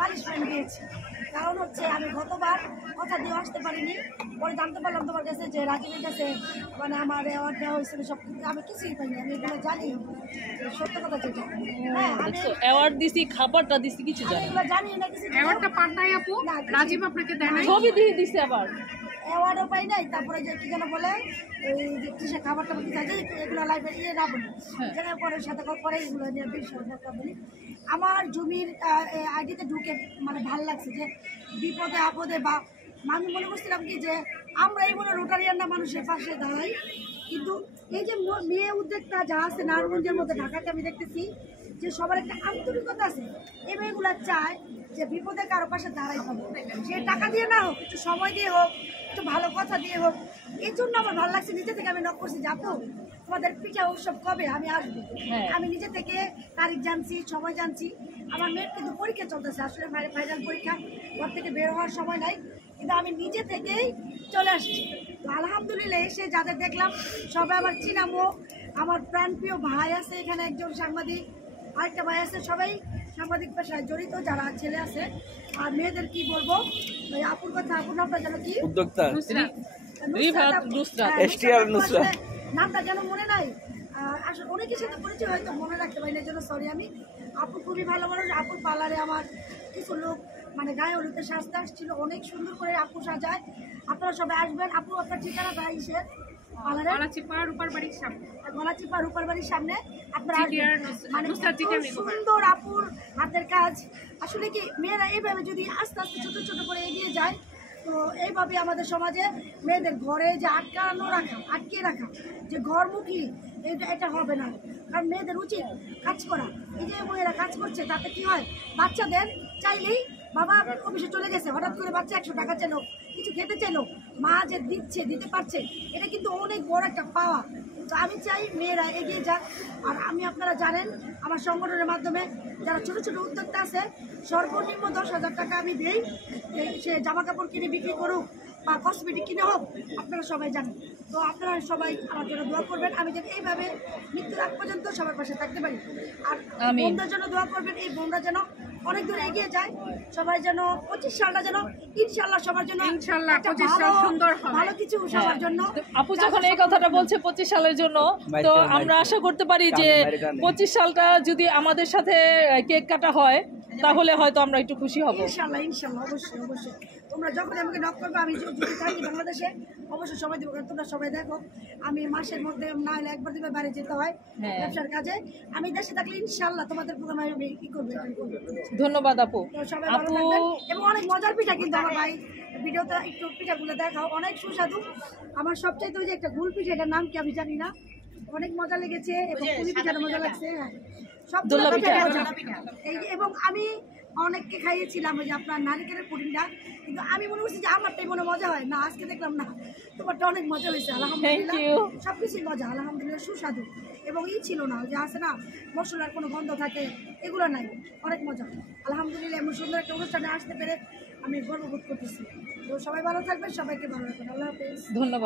Punishment দিয়েছি। কারণ হচ্ছে আমি গতবার কথা দিয়ে আসতে পারিনি, পরে জানতে পারলাম তোমার কাছে যে রাজীবের কাছে মানে আমার অ্যাওয়ার্ড দেওয়া হয়েছিল, সব কিন্তু আমি কিছুই পাইনি, আমি এগুলো জানি সত্য কথা যেটা। হ্যাঁ আমি অ্যাওয়ার্ড দিছি, খাবারটা দিছি, কিছু জানি এগুলো জানি না, কিছু অ্যাওয়ার্ডটা পান নাই আপু? রাজীব আপনাকে দেয় নাই? ছবি দিয়ে দিছে আবার, অ্যাওয়ার্ডও পাই নাই। তারপরে যে কি যেন বলে ওই যে কিসে খাবারটা বলতে চাই এগুলো লাইব্রেরি না বলি, যেখানে পরে সাথে পরে এগুলো নিয়ে বিষয় বলি। আমার জমির আইডিতে ঢুকে মানে ভাল লাগছে যে বিপদে আপদে বা আমি মনে করছিলাম কি যে আমরা এই বলে রোটারিয়ানরা মানুষের পাশে দাঁড়াই, কিন্তু এই যে মেয়ে উদ্যোগটা যা আছে নারায়ণগঞ্জের মধ্যে ঢাকাতে আমি দেখতেছি যে সবার একটা আন্তরিকতা আছে। এই মেয়েগুলো চায় যে বিপদে কারো পাশে দাঁড়াই হবে, সে টাকা দিয়ে না হোক, একটু সময় দিয়ে হোক, একটু ভালো কথা দিয়ে হোক। এই জন্য আমার ভালো লাগছে, নিজে থেকে আমি নক করছি যে আপু তোমাদের পিঠা উৎসব কবে, আমি আসবো। আমি নিজে থেকে তারিখ জানছি, সময় জানছি। আমার মেয়ের কিন্তু পরীক্ষা চলতেছে, আসলে ফাইনাল পরীক্ষা, ঘর থেকে বের হওয়ার সময় নাই, কিন্তু আমি নিজে থেকেই চলে আসছি। আলহামদুলিল্লাহ এসে যাদের দেখলাম সবাই আমার চিনামো, আমার প্রাণপ্রিয় ভাই আছে এখানে একজন সাংবাদিক, আরেকটা ভাই আছে, সবাই সাংবাদিক পেশায় জড়িত যারা ছেলে আছে। আর মেয়েদের কি বলবো, ওই আপুর কথা, আপুর নামটা যেন কি, উদ্যোক্তা নামটা যেন মনে নাই, আসলে অনেকের সাথে পরিচয় হয়তো মনে রাখতে পারি না, জন্য সরি। আমি আপু খুবই ভালো মানুষ। আপুর পার্লারে আমার কিছু লোক মানে গায়ে হলুদে সাজতে আসছিল, অনেক সুন্দর করে আপু সাজায়। আপনারা সবাই আসবেন। আপু আপনার ঠিকানাটা ইসের গলাচিপা রূপার বাড়ির সামনে, গলাচিপা রূপার বাড়ির সামনে আপনারা মানে সুন্দর সুন্দর আপুর হাতের কাজ। আসলে কি মেয়েরা এইভাবে যদি আস্তে আস্তে ছোট ছোট করে এগিয়ে যায়, তো এইভাবে আমাদের সমাজে মেয়েদের ঘরে যে আটকে রাখা যে ঘরমুখী, এটা হবে না। কারণ মেয়েদের উচিত কাজ করা। এই যে মেয়েরা কাজ করছে তাতে কি হয়, বাচ্চাদের চাইলেই বাবা অফিসে চলে গেছে, হঠাৎ করে বাচ্চা 100 টাকা চাইলো, কিছু খেতে চাইলো, মা যে দিতে পারছে, এটা কিন্তু অনেক বড় একটা পাওয়া। তো আমি চাই মেয়েরা এগিয়ে যাক। আর আমি আপনারা জানেন আমার সংগঠনের মাধ্যমে যারা ছোট ছোট উদ্যোক্তা আছে, সর্বনিম্ন 10,000 টাকা আমি দিই, সে জামা কাপড় কিনে বিক্রি করুক বা কসমেটিক কিনে হোক, আপনারা সবাই জানেন। তো আপনারা সবাই আমার জন্য দোয়া করবেন, আমি যেন এইভাবে মৃত্যুর আগ পর্যন্ত সবার পাশে থাকতে পারি। আর বোনদের জন্য দোয়া করবেন, এই বোনরা যেন অনেক দূরে এগিয়ে যায়, সবাই যেন 25 সালটা যেন ইনশাল্লাহ সবার জন্য ভালো কিছু সবার জন্য। আপু যখন এই কথাটা বলছে 25 সালের জন্য, তো আমরা আশা করতে পারি যে 25 সালটা যদি আমাদের সাথে কেক কাটা হয় তাহলে হয়তো আমরা একটু খুশি হব। ইনশাল্লাহ ইনশাল্লাহ, অবশ্যই অবশ্যই। তোমরা যখন আমাকে নক করবে, আমি যদি থাকি বাংলাদেশে অবশ্যই সবাই দেবো। কারণ তোমরা সবাই দেখো আমি মাসের মধ্যে না হলে একবার দিবে বাইরে যেতে হয় ব্যবসার কাজে। আমি দেশে থাকলে ইনশাল্লাহ তোমাদের প্রোগ্রামে আমি কি করবো। ধন্যবাদ আপু। সবাই ভালো থাকবেন। এবং অনেক মজার পিঠা কিন্তু আমার ভাই ভিডিওতে একটু পিঠাগুলো দেখাও, অনেক সুস্বাদু। আমার সবচাইতে ওই যে একটা গুল পিঠা, এটার নাম কি আমি জানি না, অনেক মজা লেগেছে এবং পুলি পিঠাটা মজা লাগছে। সব এবং আমি অনেককে খাইয়েছিলাম ওই যে আপনার নারিকেলের পুডিংটা, কিন্তু আমি মনে করছি যে আমারটাই মনে মজা হয় না, আজকে দেখলাম না তোমারটা অনেক মজা হয়েছে। আলহামদুলিল্লাহ সবকিছুই মজা, আলহামদুলিল্লাহ সুস্বাদু। এবং ছিল না যে আছে না মশলার কোনো গন্ধ থাকে, এগুলো নাই, অনেক মজা। আলহামদুলিল্লাহ এমন সুন্দর একটা অনুষ্ঠানে আসতে পেরে আমি গর্ববোধ করতেছি। তো সবাই ভালো থাকবেন, সবাইকে ভালো রাখবেন। আল্লাহ হাফেজ, ধন্যবাদ।